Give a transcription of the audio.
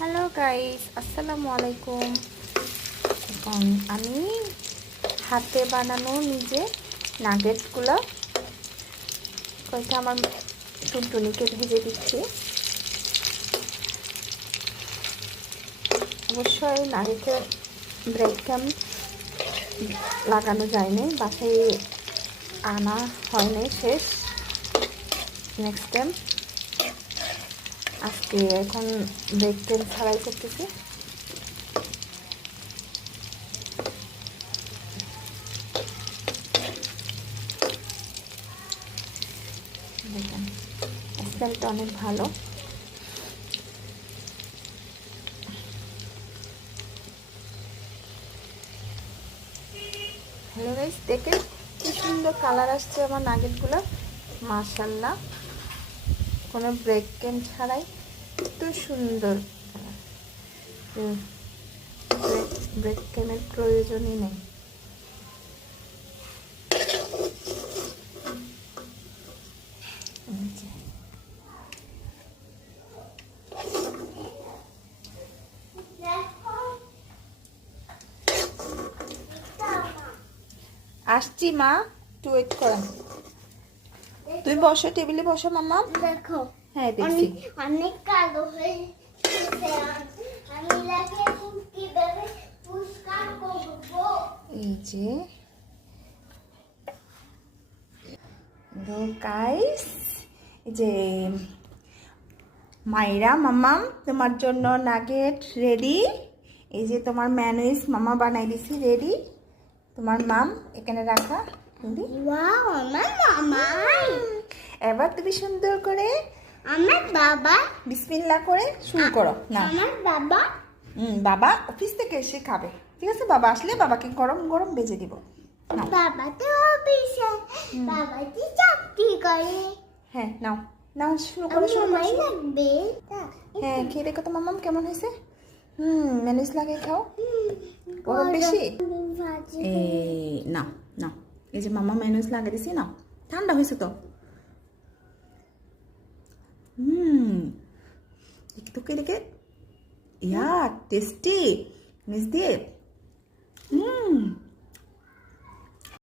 Hello guys, আসসালামু আলাইকুম। এখন আমি হাতে বানানো নিজে নাগেটসগুলো কয়েকটা আমার টুনটুনিকে ভেজে দিচ্ছি। অবশ্যই নাগেটের ব্রেড ক্রাম্ব লাগানো যায়নি, বাসায় আনা হয়নি, শেষ। নেক্সট টাইম আজকে এখন ব্রেড ক্রাম্ব ছাড়াই করতেছি। দেখেন স্মেলটা অনেক ভালো। হ্যালো গাইস, দেখেন কি সুন্দর কালার আসছে আমার নাগেটগুলো, মাশাআল্লাহ। কোনো ব্রেক ক্রাম্ব ছাড়াই এত সুন্দর কালার। ব্রেক ক্রাম্বের প্রয়োজনই নেই। আসছি মা, একটু ওয়েট করেন। তুমি বসো, টেবিলে বসো মাম্মা। দেখো, হ্যাঁ দেখছি। অনেক কালো হয়ে আমি লাগে কিভাবে পুষ্কার করব। এই যে গাইস, এই যে মাইরা মাম্মাম তোমার জন্য নাগেট রেডি। এই যে তোমার ম্যানুইস মামা বানাই দিছি রেডি। তোমার মাম এখানে রাখা রেডি। ওয়াও, আমার মামাই। এবার তুমি সুন্দর করে আমার বাবা বিসমিল্লাহ করে শুরু করো না। আমার বাবা বাবা অফিস থেকে এসে খাবে, ঠিক আছে? বাবা আসলে বাবাকে গরম গরম ভেজে দিব। নাও। বাবা তো অফিসে, বাবা কি চাকরি করে। হ্যাঁ নাও নাও, শুরু করো শুরু মামাই করো। লাগবে। হ্যাঁ খেয়ে দেখো তো মামাম কেমন হয়েছে। ম্যানেজ লাগে খাও, গরম বেশি। এই নাও নাও, এই যে মামা ম্যানেজ লাগিয়ে দিছি, নাও। ঠান্ডা হয়েছে তো। দেখি তো কে দেখে, ইয়া টেস্টি। মিস দিয়ে